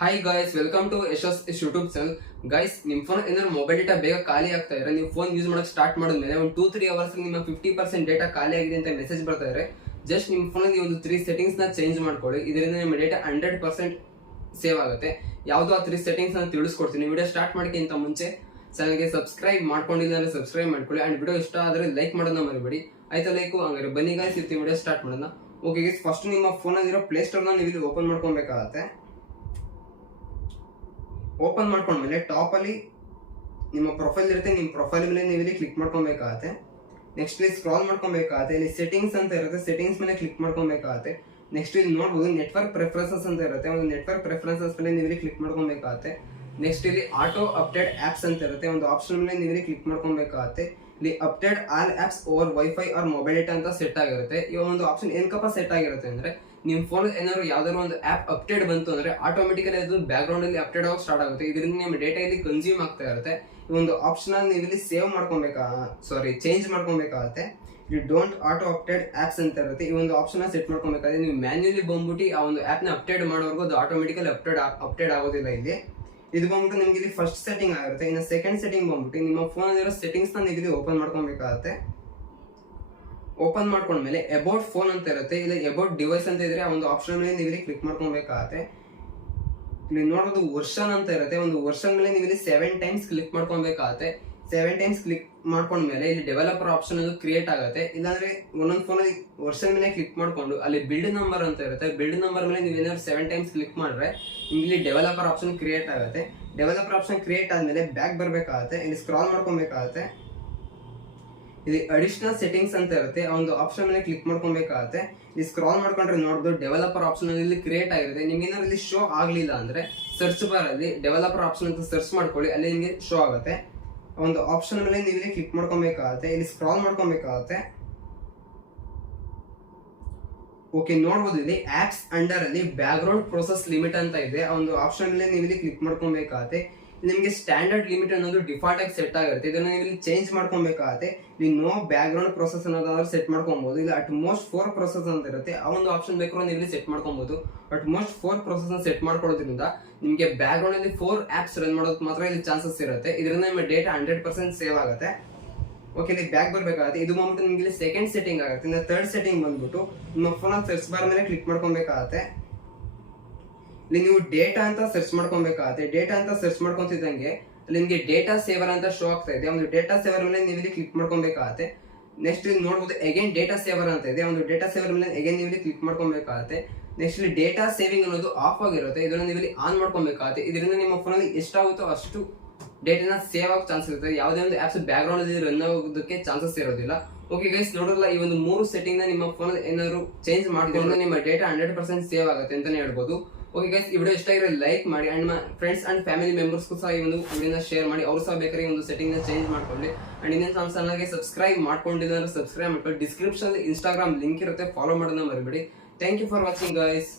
Hi guys, welcome to Yashas YouTube channel. Guys, ನಿಮ್ಮ phone ಏನಾದ್ರು mobile data ಬೇಗ ಖಾಲಿ ಆಗ್ತಾ ಇದ್ರೆ, ನೀವು ಫೋನ್ ಯೂಸ್ ಮಾಡಕ್ಕೆ ಸ್ಟಾರ್ಟ್ ಮಾಡಿದ್ಮೇಲೆ ಒಂದು 2-3 ಅವರ್ಸ್ ನಿಮ್ಮ 50% ಡೇಟಾ ಖಾಲಿ ಆಗಿದೆ ಅಂತ ಮೆಸೇಜ್ ಬರ್ತಾ ಇದ್ರೆ, ಜಸ್ಟ್ ನಿಮ್ಮ ಫೋನಲ್ಲಿ ಒಂದು 3 ಸೆಟ್ಟಿಂಗ್ಸ್ ನ ಚೇಂಜ್ ಮಾಡ್ಕೊಳ್ಳಿ. ಇದರಿಂದ ನಿಮ್ಮ ಡೇಟಾ 100% ಸೇವ್ ಆಗುತ್ತೆ. ಯಾವ್ದು ಆ 3 ಸೆಟ್ಟಿಂಗ್ಸ್ ನಾನು ತಿಳಿಸ್ಕೊಡ್ತೀನಿ. ವಿಡಿಯೋ ಸ್ಟಾರ್ಟ್ ಮಾಡೋಕ್ಕಿಂತ ಮುಂಚೆ ಚಾನಲ್ಗೆ ಸಬ್ಸ್ಕ್ರೈಬ್ ಮಾಡ್ಕೊಂಡಿಲ್ಲ ಅಂದ್ರೆ ಸಬ್ಸ್ಕ್ರೈಬ್ ಮಾಡ್ಕೊಳ್ಳಿ. ಅಂಡ್ ವಿಡಿಯೋ ಇಷ್ಟ ಆದ್ರೆ ಲೈಕ್ ಮಾಡೋದನ್ನ ಮರಿಬೇಡಿ. ಆಯ್ತಾ ಲೈಕ್? ಹಂಗಾರೆ ಬನ್ನಿ ಗೈಸ್, ಇರ್ತೀವಿ ವಿಡಿಯೋ ಸ್ಟಾರ್ಟ್ ಮಾಡೋಣ. ಓಕೆ ಗೈಸ್, ಫಸ್ಟ್ ನಿಮ್ಮ ಫೋನಲ್ಲಿರೋ ಪ್ಲೇ ಸ್ಟೋರ್ನ ನೀವು ಇಲ್ಲಿ ಓಪನ್ ಮಾಡ್ಕೊಬೇಕಾಗತ್ತೆ. ಓಪನ್ ಮಾಡ್ಕೊಂಡ್ಮೇಲೆ ಟಾಪ್ ಅಲ್ಲಿ ನಿಮ್ಮ ಪ್ರೊಫೈಲ್ ಇರುತ್ತೆ. ನಿಮ್ಮ ಪ್ರೊಫೈಲ್ ಮೇಲೆ ನೀವು ಇಲ್ಲಿ ಕ್ಲಿಕ್ ಮಾಡ್ಕೊಬೇಕಾಗತ್ತೆ. ನೆಕ್ಸ್ಟ್ ಇಲ್ಲಿ ಸ್ಕ್ರಾಲ್ ಮಾಡ್ಕೊಬೇಕಾಗತ್ತೆ. ಇಲ್ಲಿ ಸೆಟ್ಟಿಂಗ್ಸ್ ಅಂತ ಇರುತ್ತೆ, ಸೆಟ್ಟಿಂಗ್ಸ್ ಮೇಲೆ ಕ್ಲಿಕ್ ಮಾಡ್ಕೊಬೇಕಾಗತ್ತೆ. ನೆಕ್ಸ್ಟ್ ಇಲ್ಲಿ ನೋಡ್ಬೋದು ನೆಟ್ವರ್ಕ್ ಪ್ರೆಫರೆನ್ಸಸ್ ಅಂತ ಇರುತ್ತೆ. ಒಂದು ನೆಟ್ವರ್ಕ್ ಪ್ರೆಫರೆನ್ಸಸ್ ಮೇಲೆ ನೀವು ಇಲ್ಲಿ ಕ್ಲಿಕ್ ಮಾಡ್ಕೊಬೇಕಾಗತ್ತೆ. ನೆಕ್ಸ್ಟ್ ಇಲ್ಲಿ ಆಟೋ ಅಪ್ಡೇಟ್ ಆಪ್ಸ್ ಅಂತ ಇರುತ್ತೆ, ಒಂದು ಆಪ್ಷನ್ ಮೇಲೆ ನೀವು ಇಲ್ಲಿ ಕ್ಲಿಕ್ ಮಾಡ್ಕೊಬೇಕಾಗತ್ತೆ. ಇಲ್ಲಿ update all apps over WiFi or mobile data ಅಂತ ಸೆಟ್ ಆಗಿರುತ್ತೆ. ಈ ಒಂದು ಆಪ್ಷನ್ ಏನಕ್ಕಪ್ಪ ಸೆಟ್ ಆಗಿರುತ್ತೆ ಅಂದ್ರೆ, ನಿಮ್ಮ ಫೋನ್ ಏನಾದ್ರು ಯಾವ್ದಾದ್ರು ಒಂದು ಆಪ್ ಅಪ್ಡೇಟ್ ಬಂತು ಅಂದ್ರೆ ಆಟೋಮೆಟಿಕಲಿ ಅದು ಬ್ಯಾಕ್ ಗ್ರೌಂಡ್ ಅಲ್ಲಿ ಅಪ್ಡೇಟ್ ಆಗಿ ಸ್ಟಾರ್ಟ್ ಆಗುತ್ತೆ. ಇದರಿಂದ ನಿಮ್ಮ ಡೇಟಾ ಇಲ್ಲಿ ಕನ್ಸ್ಯೂಮ್ ಆಗ್ತಾ ಇರುತ್ತೆ. ಈ ಒಂದು ಆಪ್ಷನ್ ನೀವು ಇಲ್ಲಿ ಸೇವ್ ಚೇಂಜ್ ಮಾಡ್ಕೊಬೇಕಾಗತ್ತೆ. ಇಲ್ಲಿ ಡೋಂಟ್ ಆಟೋ ಅಪ್ಡೇಟ್ ಆಪ್ಸ್ ಅಂತ ಇರುತ್ತೆ. ಈ ಒಂದು ಆಪ್ಷನ್ ಸೆಟ್ ಮಾಡ್ಕೊಬೇಕಾದ್ರೆ ನೀವು ಮ್ಯಾನ್ಯುಯಲಿ ಬಂದ್ಬಿಟ್ಟು ಆ ಒಂದು ಆಪ್ ನ ಅಪ್ಡೇಟ್ ಮಾಡೋವರೆಗೂ ಅದು ಆಟೋಮೆಟಿಕಲಿ ಅಪ್ಡೇಟ್ ಆಗೋದಿಲ್ಲ. ಇದು ಬಂದ್ಬಿಟ್ಟು ನಿಮ್ಗೆ ಇಲ್ಲಿ ಫಸ್ಟ್ ಸೆಟ್ಟಿಂಗ್ ಆಗಿರುತ್ತೆ. ಇನ್ನು ಸೆಕೆಂಡ್ ಸೆಟ್ಟಿಂಗ್ ಬಂದ್ಬಿಟ್ಟು ನಿಮ್ಮ ಫೋನ್ ಅಲ್ಲಿರೋ ಸೆಟ್ಟಿಂಗ್ಸ್ ನ ನೀವು ಇಲ್ಲಿ ಓಪನ್ ಮಾಡ್ಕೊಬೇಕಾಗತ್ತೆ. ಓಪನ್ ಮಾಡ್ಕೊಂಡ್ಮೇಲೆ ಅಬೌಟ್ ಫೋನ್ ಅಂತ ಇರುತ್ತೆ, ಇಲ್ಲ ಅಬೌಟ್ ಡಿವೈಸ್ ಅಂತ ಇದ್ರೆ ಆ ಒಂದು ಆಪ್ಷನ್ ಮೇಲೆ ನೀವು ಇಲ್ಲಿ ಕ್ಲಿಕ್ ಮಾಡ್ಕೊಬೇಕಾಗತ್ತೆ. ಇಲ್ಲಿ ನೋಡೋದು ವರ್ಷನ್ ಅಂತ ಇರುತ್ತೆ, ಒಂದು ವರ್ಷನ್ ಮೇಲೆ ನೀವು ಇಲ್ಲಿ 7 ಟೈಮ್ಸ್ ಕ್ಲಿಕ್ ಮಾಡ್ಕೊಬೇಕಾಗತ್ತೆ. 7 ಟೈಮ್ಸ್ ಕ್ಲಿಕ್ ಮಾಡ್ಕೊಂಡ್ಮೇಲೆ ಇಲ್ಲಿ ಡೆವಲಪರ್ ಆಪ್ಷನ್ ಅದು ಕ್ರಿಯೇಟ್ ಆಗುತ್ತೆ. ಇಲ್ಲಾಂದ್ರೆ ಒಂದೊಂದು ಫೋನಲ್ಲಿ ವರ್ಷನ್ ಮೇಲೆ ಕ್ಲಿಕ್ ಮಾಡ್ಕೊಂಡು ಅಲ್ಲಿ ಬಿಲ್ಡ್ ನಂಬರ್ ಅಂತ ಇರುತ್ತೆ, ಬಿಲ್ಡ್ ನಂಬರ್ ಮೇಲೆ ನೀವು ಏನಾದ್ರು 7 ಟೈಮ್ಸ್ ಕ್ಲಿಕ್ ಮಾಡಿದ್ರೆ ಇಲ್ಲಿ ಡೆವಲಪರ್ ಆಪ್ಷನ್ ಕ್ರಿಯೇಟ್ ಆಗುತ್ತೆ. ಡೆವಲಪರ್ ಆಪ್ಷನ್ ಕ್ರಿಯೇಟ್ ಆದ್ಮೇಲೆ ಬ್ಯಾಕ್ ಬರ್ಬೇಕಾಗತ್ತೆ. ಇಲ್ಲಿ ಸ್ಕ್ರಾಲ್ ಮಾಡ್ಕೊಬೇಕಾಗತ್ತೆ. ಇಲ್ಲಿ ಅಡಿಷನಲ್ ಸೆಟ್ಟಿಂಗ್ಸ್ ಅಂತ ಇರುತ್ತೆ, ಆ ಒಂದು ಆಪ್ಷನ್ ಮೇಲೆ ಕ್ಲಿಕ್ ಮಾಡ್ಕೊಬೇಕಾಗತ್ತೆ. ಇಲ್ಲಿ ಸ್ಕ್ರಾಲ್ ಮಾಡ್ಕೊಂಡ್ರೆ ನೋಡ್ಬೋದು ಡೆವಲಪರ್ ಆಪ್ಷನ್ ಇಲ್ಲಿ ಕ್ರಿಯೇಟ್ ಆಗಿರುತ್ತೆ. ನಿಮ್ಗೆ ಏನಾದ್ರು ಇಲ್ಲಿ ಶೋ ಆಗ್ಲಿಲ್ಲ ಅಂದ್ರೆ ಸರ್ಚ್ ಬಾರ್ ಅಲ್ಲಿ ಡೆವಲಪರ್ ಆಪ್ಷನ್ ಅಂತ ಸರ್ಚ್ ಮಾಡ್ಕೊಳ್ಳಿ, ಅಲ್ಲಿ ನಿಮಗೆ ಶೋ ಆಗುತ್ತೆ. ಒಂದು ಆಪ್ಷನ್ ಮೇಲೆ ನೀವು ಇಲ್ಲಿ ಕ್ಲಿಕ್ ಮಾಡ್ಕೊಬೇಕಾಗತ್ತೆ. ಇಲ್ಲಿ ಸ್ಕ್ರಾಲ್ ಮಾಡ್ಕೊಬೇಕಾಗತ್ತೆ. ಓಕೆ, ನೋಡ್ಬೋದು ಇಲ್ಲಿ ಆಪ್ಸ್ ಅಂಡರ್ ಅಲ್ಲಿ ಬ್ಯಾಕ್ ಗ್ರೌಂಡ್ ಪ್ರೋಸೆಸ್ ಲಿಮಿಟ್ ಅಂತ ಇದೆ. ಆ ಒಂದು ಆಪ್ಷನ್ ಮೇಲೆ ನೀವು ಇಲ್ಲಿ ಕ್ಲಿಕ್ ಮಾಡ್ಕೊಬೇಕಾಗತ್ತೆ. ನಿಮಗೆ ಸ್ಟ್ಯಾಂಡರ್ಡ್ ಲಿಮಿಟ್ ಅನ್ನೋದು ಡಿಫಾಲ್ಟ್ ಆಗಿ ಸೆಟ್ ಆಗಿರುತ್ತೆ, ಇದನ್ನ ನೀವು ಇಲ್ಲಿ ಚೇಂಜ್ ಮಾಡ್ಕೊಬೇಕಾಗತ್ತೆ. ಇಲ್ಲಿ ನೋ ಬ್ಯಾಕ್ ಗ್ರೌಂಡ್ ಪ್ರೋಸೆಸ್ ಅನ್ನೋದಾದ್ರೂ ಸೆಟ್ ಮಾಡ್ಕೊಬಹುದು. ಇಲ್ಲ ಅಟ್ ಮೋಸ್ಟ್ 4 ಪ್ರೋಸೆಸ್ ಅಂತ ಇರುತ್ತೆ, ಆ ಒಂದು ಆಪ್ಷನ್ ಬೇಕಾದ್ರೂ ನೀವು ಇಲ್ಲಿ ಸೆಟ್ ಮಾಡ್ಕೊಬಹುದು. ಅಟ್ ಮೋಸ್ಟ್ 4 ಪ್ರೋಸೆಸ್ ಸೆಟ್ ಮಾಡ್ಕೊಳ್ಳೋದ್ರಿಂದ ನಿಮಗೆ ಬ್ಯಾಕ್ ಗ್ರೌಂಡ್ ಅಲ್ಲಿ 4 ಆಪ್ಸ್ ರನ್ ಮಾಡೋದಕ್ಕೆ ಮಾತ್ರ ಇಲ್ಲಿ ಚಾನ್ಸಸ್ ಇರುತ್ತೆ. ಇದರಿಂದ ನಿಮ್ಮ ಡೇಟಾ 100% ಸೇವ್ ಆಗುತ್ತೆ. ಓಕೆ, ಇಲ್ಲಿ ಬ್ಯಾಕ್ ಬರ್ಬೇಕಾಗುತ್ತೆ. ಇದು ಬಂದ್ಬಿಟ್ಟು ನಿಮ್ಗೆ ಇಲ್ಲಿ ಸೆಕೆಂಡ್ ಸೆಟ್ಟಿಂಗ್ ಆಗುತ್ತೆ. ಇನ್ನು ಥರ್ಡ್ ಸೆಟ್ಟಿಂಗ್ ಬಂದ್ಬಿಟ್ಟು ನಿಮ್ಮ ಫೋನ್ ಸರ್ಚ್ ಬಾರ್ ಮೇಲೆ ಕ್ಲಿಕ್ ಮಾಡ್ಕೊಬೇಕಾಗತ್ತೆ. ಇಲ್ಲಿ ನೀವು ಡೇಟಾ ಅಂತ ಸರ್ಚ್ ಮಾಡ್ಕೊಬೇಕಾಗತ್ತೆ. ಡೇಟಾ ಅಂತ ಸರ್ಚ್ ಮಾಡ್ಕೊಂತಿದ್ದಂಗೆ ಅಲ್ಲಿ ನಿಮಗೆ ಡೇಟಾ ಸೇವರ್ ಅಂತ ಶೋ ಆಗ್ತಾ ಇದೆ. ಒಂದು ಡೇಟಾ ಸೇವರ್ ಮೇಲೆ ನೀವು ಇಲ್ಲಿ ಕ್ಲಿಕ್ ಮಾಡ್ಕೊಬೇಕಾಗತ್ತೆ. ನೆಕ್ಸ್ಟ್ ಇಲ್ಲಿ ನೋಡ್ಬೋದು ಅಗೇನ್ ಡೇಟಾ ಸೇವರ್ ಅಂತ ಇದೆ, ಒಂದು ಡೇಟಾ ಸೇವರ್ ಮೇಲೆ ಅಗೇನ್ ನೀವು ಇಲ್ಲಿ ಕ್ಲಿಕ್ ಮಾಡ್ಕೊಬೇಕಾಗತ್ತೆ. ನೆಕ್ಸ್ಟ್ ಇಲ್ಲಿ ಡೇಟಾ ಸೇವಿಂಗ್ ಅನ್ನೋದು ಆಫ್ ಆಗಿರುತ್ತೆ, ಇದನ್ನ ನೀವು ಇಲ್ಲಿ ಆನ್ ಮಾಡ್ಕೊಬೇಕಾಗತ್ತೆ. ಇದರಿಂದ ನಿಮ್ಮ ಫೋನಲ್ಲಿ ಎಷ್ಟಾಗುತ್ತೋ ಅಷ್ಟು ಡೇಟಾನ ಸೇವ್ ಆಗೋ ಚಾನ್ಸ್ ಇರುತ್ತೆ. ಯಾವುದೇ ಒಂದು ಆಪ್ಸ್ ಬ್ಯಾಕ್ ಗ್ರೌಂಡ್ ಅಲ್ಲಿ ರನ್ ಆಗೋದಕ್ಕೆ ಚಾನ್ಸಸ್ ಇರೋದಿಲ್ಲ. ಓಕೆ ಗೈಸ್, ನೋಡೋಲ್ಲ ಈ ಒಂದು 3 ಸೆಟ್ಟಿಂಗ್ ನ ನಿಮ್ಮ ಫೋನ್ ಏನಾದ್ರು ಚೇಂಜ್ ಮಾಡಿದ್ರೆ ನಿಮ್ಮ ಡೇಟಾ 100% ಸೇವ್ ಆಗುತ್ತೆ ಅಂತಾನೆ ಹೇಳ್ಬೋದು. ಓಕೆ ಗೈಸ್, ಈ ವಿಡಿಯೋ ಇಷ್ಟ ಆಗಿರೋ ಲೈಕ್ ಮಾಡಿ ಅಂಡ್ ಫ್ರೆಂಡ್ಸ್ ಅಂಡ್ ಫ್ಯಾಮಿಲಿ ಮೆಂಬರ್ಸ್ಗೂ ಸಹ ಈ ಒಂದು ವಿಡಿಯೋನ ಶೇರ್ ಮಾಡಿ, ಅವ್ರು ಸಹ ಬೇಕಾದ್ರೆ ಈ ಒಂದು ಸೆಟ್ಟಿಂಗ್ ನ ಚೇಂಜ್ ಮಾಡ್ಕೊಳ್ಳಿ. ಅಂಡ್ ಇನ್ನೇನು ನಮ್ಮ ಚಾನಲ್ಗೆ ಸಬ್ಸ್ಕ್ರೈಬ್ ಮಾಡ್ಕೊಂಡಿಲ್ಲ ಅಂದ್ರೆ ಸಬ್ಸ್ಕ್ರೈಬ್ ಮಾಡ್ಕೊಳ್ಳಿ. ಡಿಸ್ಕ್ರಿಪ್ಷನ್ ಇನ್ಸ್ಟಾಗ್ರಾಮ್ ಲಿಂಕ್ ಇರುತ್ತೆ, ಫಾಲೋ ಮಾಡೋದನ್ನ ಮರಿಬೇಡಿ. Thank you for watching guys.